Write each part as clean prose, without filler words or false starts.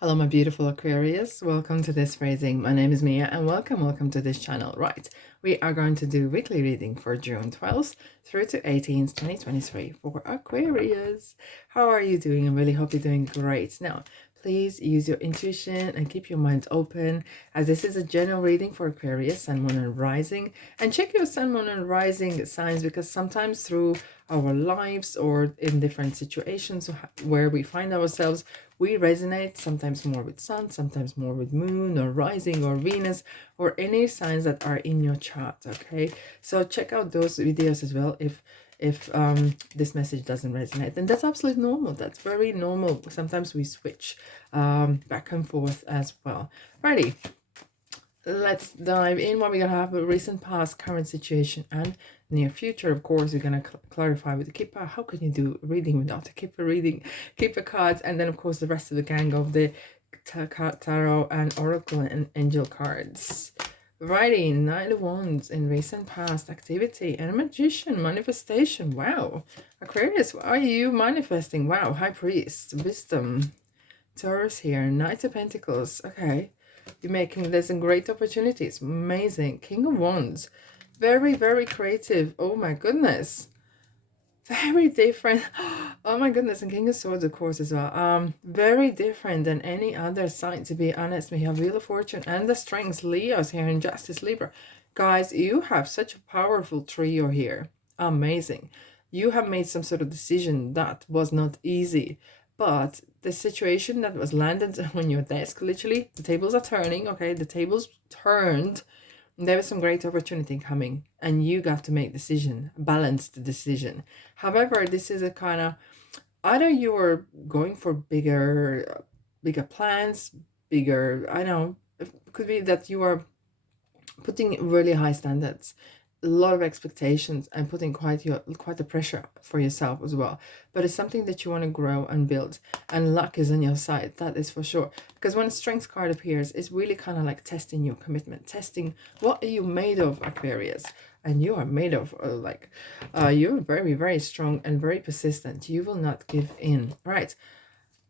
Hello, my beautiful Aquarius. Welcome to this phrasing. My name is Mia and welcome to this channel. Right, we are going to do weekly reading for June 12th through to 18th, 2023 for Aquarius. How are you doing? I really hope you're doing great. Now, please use your intuition and keep your mind open, as this is a general reading for Aquarius, Sun, Moon, and Rising. And check your Sun, Moon, and Rising signs, because sometimes through our lives or in different situations where we find ourselves, we resonate sometimes more with Sun, sometimes more with Moon or Rising or Venus or any signs that are in your chart. Okay, so check out those videos as well if this message doesn't resonate, and that's absolutely normal. That's very normal. Sometimes we switch back and forth as well. Righty, let's dive in. What we're gonna have: a recent, past, current situation, and near future. Of course, we're gonna clarify with the Kipper. How can you do reading without a Kipper reading? Kipper cards, and then of course the rest of the gang of the tarot and oracle and angel cards. Righty, Knight of Wands in recent past activity, and a Magician, manifestation. Wow, Aquarius, what are you manifesting? Wow, High Priest, wisdom. Taurus here, Knight of Pentacles. Okay, you're making this in great opportunities. Amazing. King of Wands, very, very creative. Oh my goodness, very different. Oh my goodness. And King of Swords, of course, as well. Very different than any other sign, to be honest. We have Wheel of Fortune and the Strengths, Leos here in Justice, Libra. Guys, you have such a powerful trio here. Amazing. You have made some sort of decision that was not easy, but the situation that was landed on your desk, literally, the tables are turning. Okay, the tables turned. There was some great opportunity coming, and you got to make decision, balanced decision. However, this is a kind of, either you're going for bigger plans, bigger, I don't know, it could be that you are putting really high standards, a lot of expectations, and putting quite a pressure for yourself as well. But it's something that you want to grow and build, and luck is on your side, that is for sure. Because when a strength card appears, it's really kind of like testing your commitment, testing what are you made of, Aquarius. And you are made of you're very, very strong and very persistent. You will not give in. Right,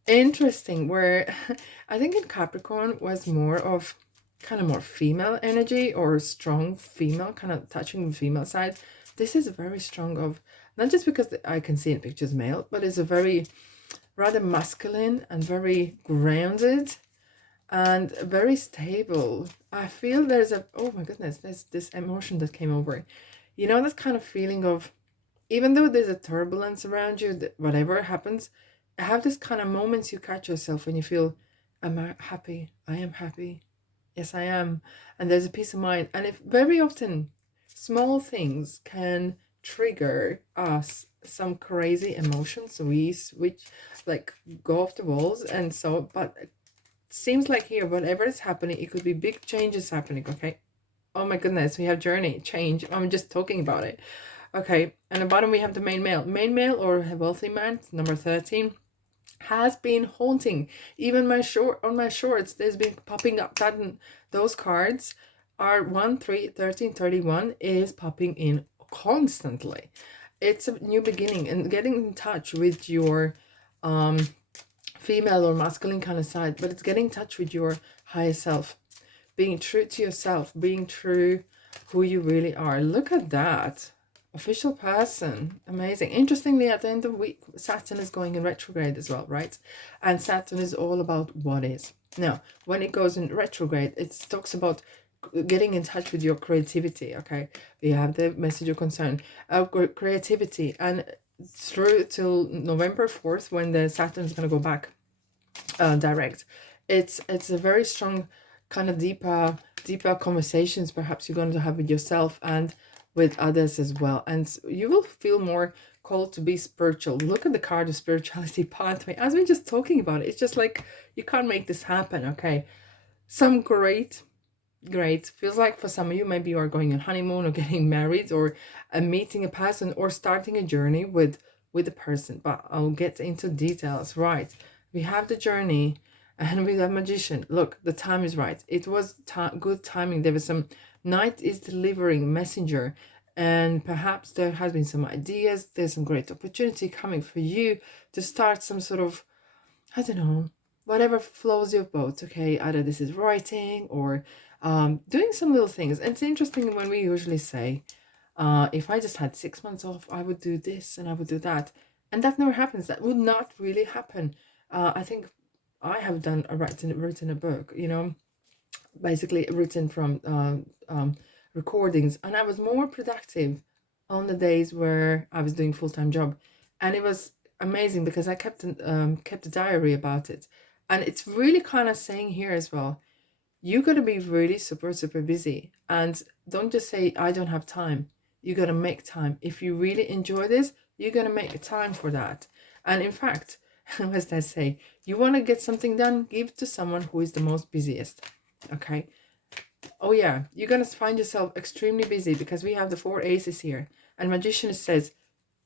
interesting. Where I think in Capricorn was more of kind of more female energy, or strong female, kind of touching the female side. This is very strong of, not just because I can see in pictures male, but it's a very rather masculine and very grounded and very stable. I feel there's a, oh my goodness, there's this emotion that came over. You know, that kind of feeling of, even though there's a turbulence around you, whatever happens, I have this kind of moments you catch yourself when you feel, am I happy? I am happy. Yes, I am. And there's a peace of mind. And if very often small things can trigger us some crazy emotions, we switch, like go off the walls. And so, but it seems like here, whatever is happening, it could be big changes happening. Okay. Oh my goodness, we have journey, change. I'm just talking about it. Okay. And at the bottom, we have the main male or a wealthy man, number 13. Has been haunting even my shorts. There's been popping up that, those cards are 1, 3, 13, 31 is popping in constantly. It's a new beginning and getting in touch with your female or masculine kind of side, but it's getting in touch with your higher self, being true to yourself, being true who you really are. Look at that. Official person. Amazing. Interestingly, at the end of the week, Saturn is going in retrograde as well, right? And Saturn is all about what is. Now, when it goes in retrograde, it talks about getting in touch with your creativity, okay? We have the message of concern, creativity, and through till November 4th, when the Saturn is going to go back direct, it's a very strong kind of deeper conversations perhaps you're going to have with yourself and with others as well, and you will feel more called to be spiritual. Look at the card of spirituality pathway, as we're just talking about it. It's just like, you can't make this happen. Okay, some great feels like for some of you, maybe you are going on honeymoon or getting married or meeting a person or starting a journey with a person, but I'll get into details. Right, we have the journey and with a Magician. Look, the time is right. It was good timing. There was some, Knight is delivering messenger, and perhaps there has been some ideas. There's some great opportunity coming for you to start some sort of, I don't know, whatever flows your boat, okay? Either this is writing or doing some little things. And it's interesting when we usually say, if I just had 6 months off, I would do this and I would do that. And that never happens. That would not really happen. I think I have done written a book, you know, basically written from recordings, and I was more productive on the days where I was doing full-time job, and it was amazing because I kept a diary about it, and it's really kind of saying here as well, you got to be really super busy, and don't just say I don't have time. You got to make time. If you really enjoy this, you're gonna make time for that. And in fact, as they say, you want to get something done, give it to someone who is the most busiest. Okay. Oh yeah, you're gonna find yourself extremely busy because we have the 4 aces here, and magician says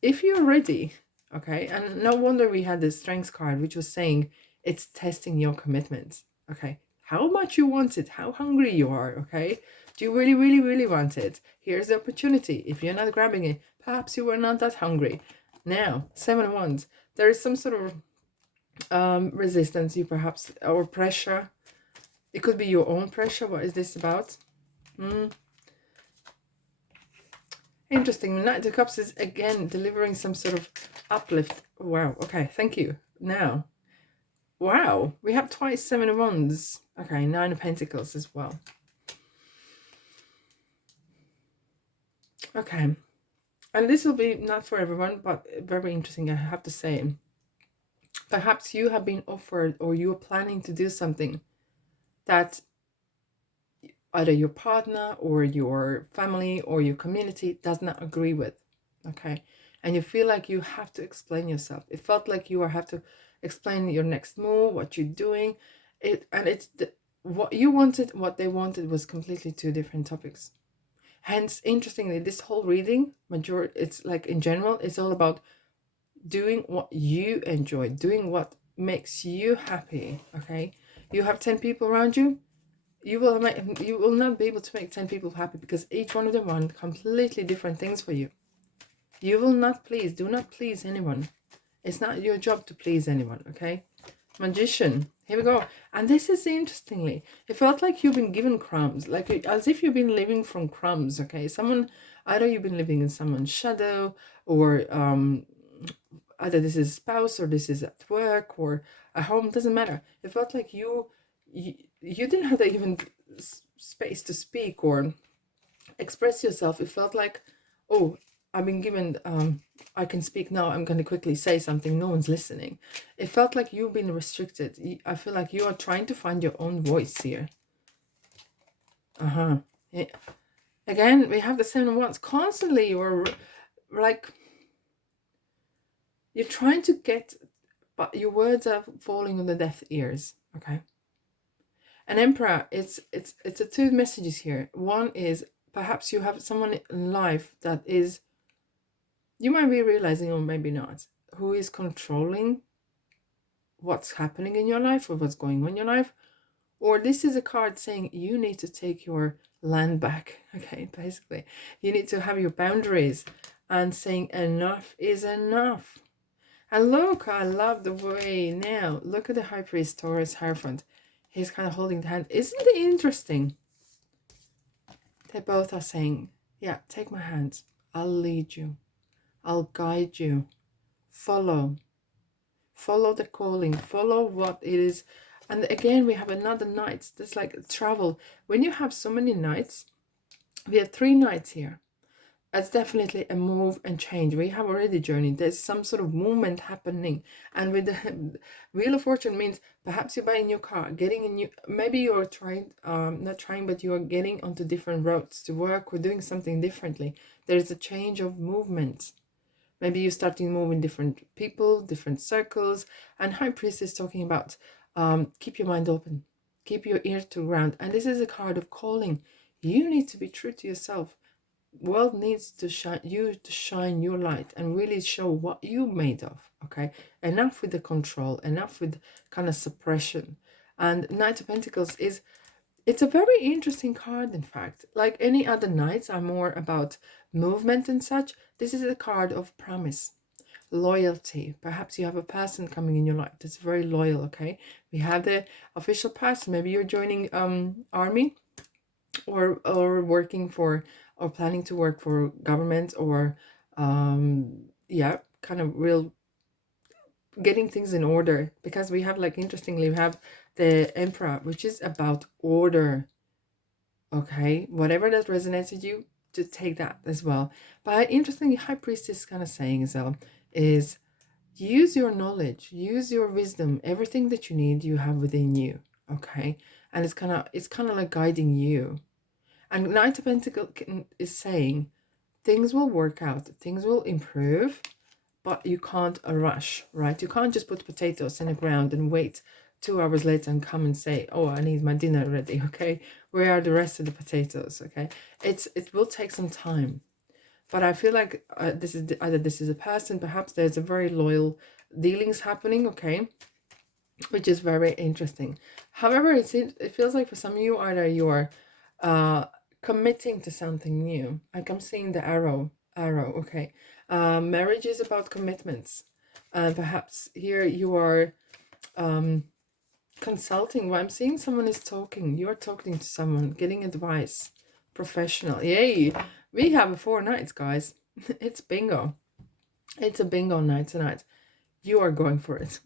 if you're ready, okay. And no wonder we had the strengths card, which was saying it's testing your commitments. Okay, how much you want it, how hungry you are. Okay, do you really want it? Here's the opportunity. If you're not grabbing it, perhaps you were not that hungry. Now 7 of Wands, there is some sort of resistance, you perhaps, or pressure. It could be your own pressure. What is this about? Interesting. The Knight of Cups is again delivering some sort of uplift. Wow. Okay. Thank you. Now, wow. We have twice 7 of Wands. Okay. 9 of Pentacles as well. Okay. And this will be not for everyone, but very interesting, I have to say. Perhaps you have been offered or you're planning to do something that either your partner or your family or your community does not agree with. Okay. And you feel like you have to explain yourself. It felt like you have to explain your next move, what you're doing. What you wanted, what they wanted was completely two different topics. Hence, interestingly, this whole reading, it's like in general, it's all about doing what you enjoy, doing what makes you happy. Okay. You have 10 people around you. You will not be able to make 10 people happy because each one of them want completely different things for you. You will not please, do not please anyone. It's not your job to please anyone, okay? Magician, here we go. And this is interestingly, it felt like you've been given crumbs, like as if you've been living from crumbs, okay? Either you've been living in someone's shadow, or either this is a spouse, or this is at work, or at home, doesn't matter. It felt like you didn't have that even space to speak or express yourself. It felt like, oh, I've been given, I can speak now, I'm going to quickly say something, no one's listening. It felt like you've been restricted. I feel like you are trying to find your own voice here. Yeah. Again, we have the 7 of Wands. Constantly you're like, you're trying to get, but your words are falling on the deaf ears. Okay. An Emperor, it's a two messages here. One is perhaps you have someone in life that is, you might be realizing, or maybe not, who is controlling what's happening in your life or what's going on in your life. Or this is a card saying you need to take your land back. Okay, basically, you need to have your boundaries and saying enough is enough. And look, I love the way, now look at the High Priest, Taurus, Hierophant. He's kind of holding the hand. Isn't it interesting? They both are saying, yeah, take my hand. I'll lead you. I'll guide you. Follow. Follow the calling. Follow what it is. And again, we have another Knight. That's like travel. When you have so many Knights, we have 3 Knights here. It's definitely a move and change. We have already journeyed. There's some sort of movement happening. And with the Wheel of Fortune means perhaps you're buying a new car, getting a new, maybe you're trying, not trying, but you are getting onto different routes to work or doing something differently. There's a change of movement. Maybe you're starting moving different people, different circles. And High Priest is talking about keep your mind open, keep your ear to the ground. And this is a card of calling. You need to be true to yourself. World needs to shine your light and really show what you're made of. Okay, enough with the control, enough with kind of suppression. And Knight of Pentacles it's a very interesting card. In fact, like any other Knights are more about movement and such, this is a card of promise. loyalty. Perhaps you have a person coming in your life that's very loyal. Okay, we have the official person. Maybe you're joining army, or working for, or planning to work for government, or yeah, kind of real getting things in order, because we have, like, interestingly, we have the emperor, which is about order. Okay, whatever that resonates with you, to take that as well. But interestingly, high priestess is kind of saying as well is, use your knowledge, use your wisdom, everything that you need you have within you. Okay, and it's kind of like guiding you. And Knight of Pentacles is saying things will work out, things will improve, but you can't rush, right? You can't just put potatoes in the ground and wait 2 hours later and come and say, oh, I need my dinner ready. Okay, where are the rest of the potatoes? Okay, it will take some time, but I feel like either this is a person, perhaps there's a very loyal dealings happening. Okay, which is very interesting. However, it feels like for some of you, either you're committing to something new. Like, I'm seeing the arrow. Okay, marriage is about commitments, and perhaps here you are consulting. Well, I'm seeing someone is talking. You are talking to someone, getting advice, professional. Yay! We have 4 nights, guys. It's bingo. It's a bingo night tonight. You are going for it.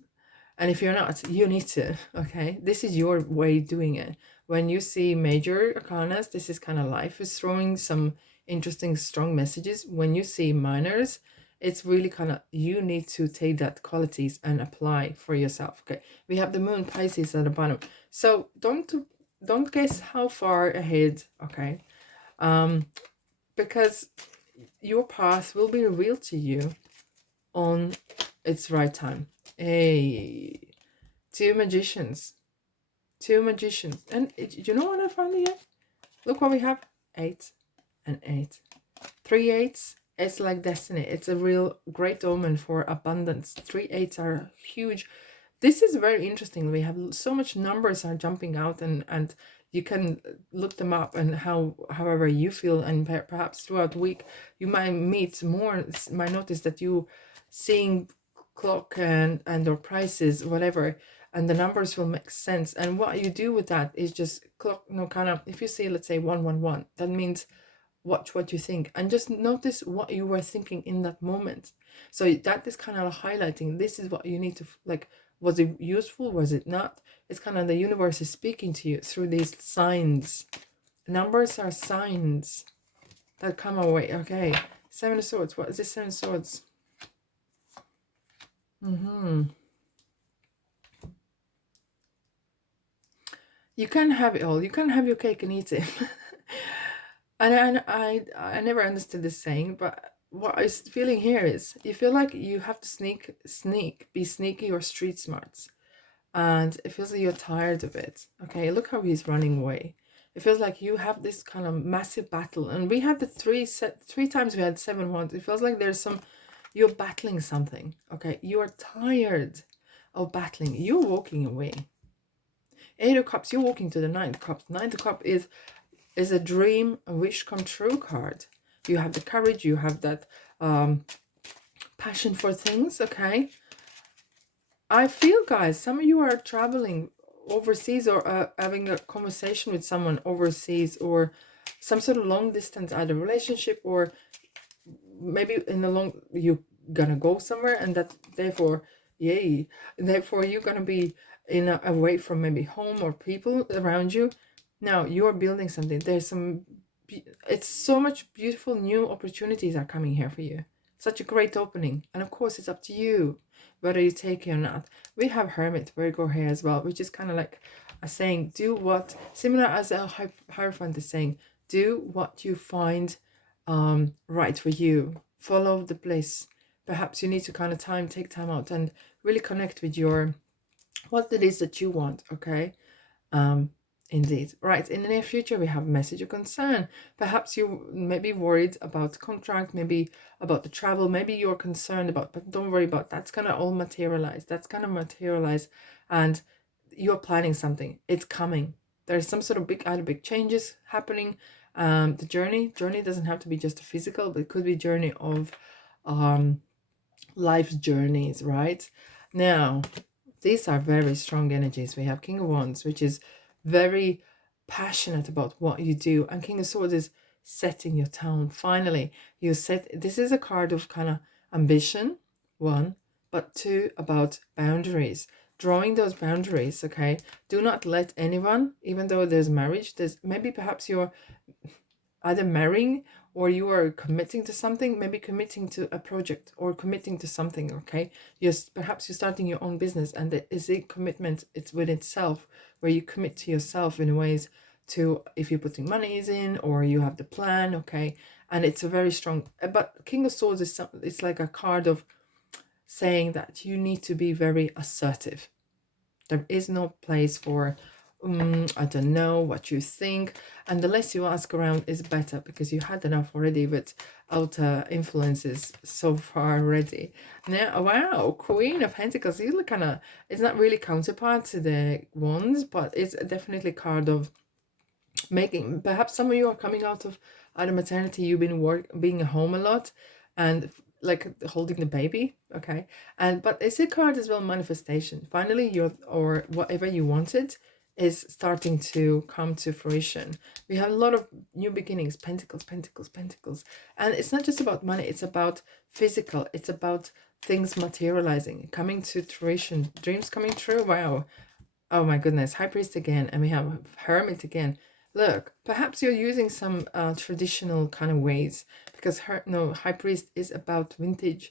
And if you're not, you need to, okay? This is your way of doing it. When you see major arcanas, this is kind of life is throwing some interesting, strong messages. When you see minors, it's really kind of, you need to take that qualities and apply for yourself, okay? We have the moon Pisces at the bottom. So don't guess how far ahead, okay? Because your path will be revealed to you on its right time. Hey, 2 magicians. 2 magicians. And you know what I found here? Look what we have. 8 and 8. 3 8s. It's like destiny. It's a real great omen for abundance. 3 8s are huge. This is very interesting. We have so much numbers are jumping out, and you can look them up, and however you feel, and perhaps throughout the week you might might notice that you seeing clock and or prices, whatever, and the numbers will make sense. And what you do with that is just clock, kind of, if you see, let's say 111, that means watch what you think, and just notice what you were thinking in that moment. So that is kind of highlighting, this is what you need to, like, was it useful, was it not? It's kind of the universe is speaking to you through these signs. Numbers are signs that come our way. Okay, 7 of Swords. What is this 7 of Swords? You can have it all. You can have your cake and eat it. And I never understood this saying, but what I'm feeling here is, you feel like you have to be sneaky or street smarts. And it feels like you're tired of it. Okay, look how he's running away. It feels like you have this kind of massive battle. And we had the three times we had 7 wands. It feels like you're battling something. Okay, you are tired of battling. You're walking away. 8 of Cups, you're walking to the 9 of Cups. 9 of Cups is a dream, a wish come true card. You have the courage, you have that passion for things, okay? I feel, guys, some of you are traveling overseas, or having a conversation with someone overseas, or some sort of long distance, either relationship, or maybe you're gonna go somewhere, and that therefore, yay, therefore you're gonna be away from maybe home or people around you. Now you're building something. It's so much beautiful new opportunities are coming here for you. Such a great opening. And of course, it's up to you whether you take it or not. We have Hermit, Virgo here as well, which is kind of like a saying, do what, similar as a Hierophant is saying, do what you find right for you. Follow the bliss. Perhaps you need to kind of take time out and really connect with what it is that you want, okay? Indeed. Right, in the near future, we have a message of concern. Perhaps you may be worried about the contract, maybe about the travel, maybe you're concerned about, but don't worry about that. That's going to all materialize. That's going to materialize, and you're planning something. It's coming. There's some sort of big changes happening. The journey doesn't have to be just a physical, but it could be a journey of life's journeys, right? Now, these are very strong energies. We have King of Wands, which is very passionate about what you do, and King of Swords is setting your tone. Finally, you set, this is a card of kind of ambition, one, but two, about boundaries, drawing those boundaries. Okay, do not let anyone, even though there's marriage, there's maybe perhaps you're either marrying or you are committing to something, maybe committing to a project or committing to something. Okay, perhaps you're starting your own business, and there is a commitment, it's with itself, where you commit to yourself in ways to, if you're putting monies in or you have the plan. Okay, and it's a very strong, but King of Swords is it's like a card of saying that you need to be very assertive. There is no place for I don't know what you think, and the less you ask around is better, because you had enough already with outer influences so far already. Now, wow, Queen of Pentacles, you look kind of, it's not really counterpart to the Wands, but it's definitely a card of making, perhaps some of you are coming out of either maternity, you've been being at home a lot, and like holding the baby. Okay, and but it's a card as well, manifestation. Finally, your, or whatever you wanted is starting to come to fruition. We have a lot of new beginnings, pentacles, pentacles, pentacles, and it's not just about money, it's about physical, it's about things materializing, coming to fruition, dreams coming true. Wow. Oh my goodness, High Priest again, and we have Hermit again. Look, perhaps you're using some traditional kind of ways, because High Priest is about vintage,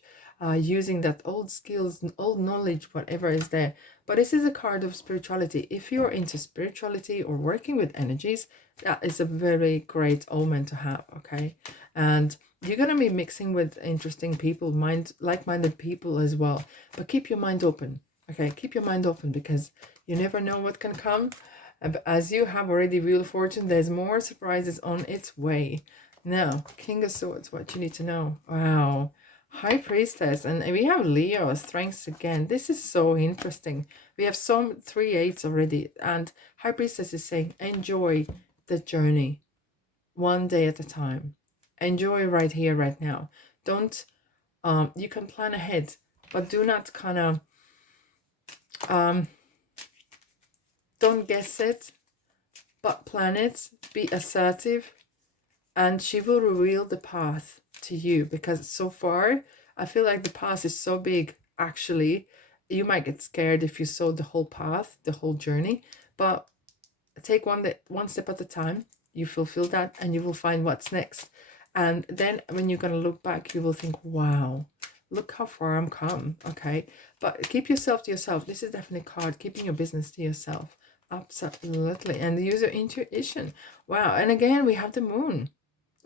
using that old skills, old knowledge, whatever is there. But this is a card of spirituality. If you're into spirituality or working with energies, that is a very great omen to have. Okay, and you're gonna be mixing with interesting people, like-minded people as well. But keep your mind open. Okay, keep your mind open, because you never know what can come. As you have already Wheel of Fortune, there's more surprises on its way. Now, King of Swords, what you need to know. Wow. High Priestess, and we have Leo, Strengths again. This is so interesting. We have some 3/8 already, and High Priestess is saying, enjoy the journey, one day at a time. Enjoy right here, right now. Don't, you can plan ahead, but do not kind of, don't guess it, but plan it, be assertive, and she will reveal the path to you, because so far I feel like the path is so big. Actually, you might get scared if you saw the whole path, the whole journey, but take one step at a time. You fulfill that and you will find what's next, and then when you're going to look back, you will think, wow, look how far I'm come. Okay, but keep yourself to yourself. This is definitely a card keeping your business to yourself. Absolutely. And use your intuition. Wow. And again, we have the moon.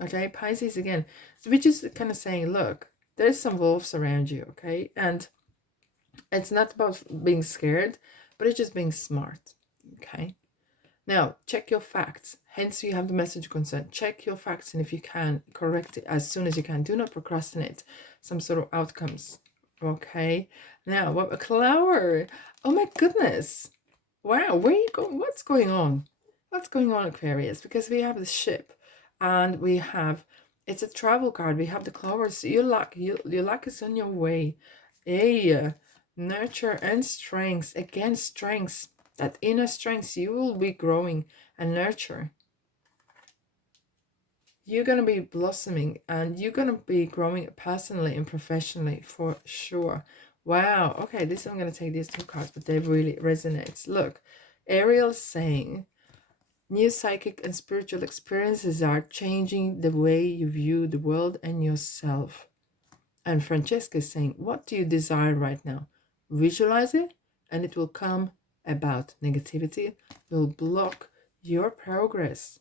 Okay, Pisces again, which is kind of saying, look, there's some wolves around you. Okay, and it's not about being scared, but it's just being smart. Okay, now check your facts. Hence you have the message concern. Check your facts, and if you can, correct it as soon as you can. Do not procrastinate some sort of outcomes. Okay, now what a cloud. Oh my goodness. Wow, where are you going? What's going on? What's going on, Aquarius? Because we have the ship, and we have, it's a travel card. We have the clovers. So your luck is on your way. Hey, nurture and strengths. Again, strengths. That inner strengths, you will be growing and nurture. You're going to be blossoming, and you're going to be growing personally and professionally for sure. Wow. Okay, I'm going to take these two cards, but they really resonate. Look, Ariel's saying, new psychic and spiritual experiences are changing the way you view the world and yourself. And Francesca is saying, what do you desire right now? Visualize it, and it will come about. Negativity will block your progress.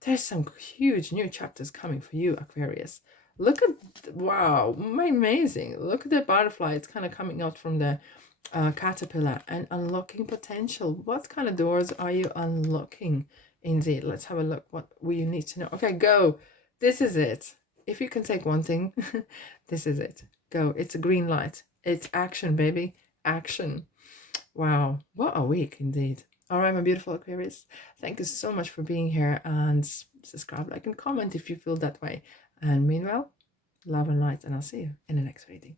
There's some huge new chapters coming for you, Aquarius. Look at, wow, amazing. Look at the butterfly. It's kind of coming out from the caterpillar and unlocking potential. What kind of doors are you unlocking? Indeed, let's have a look. What will you need to know? Okay, go. This is it. If you can take one thing, this is it. Go. It's a green light. It's action, baby. Action. Wow, what a week indeed. All right, my beautiful Aquarius, thank you so much for being here, and subscribe, like, and comment if you feel that way. And meanwhile, love and light, and I'll see you in the next reading.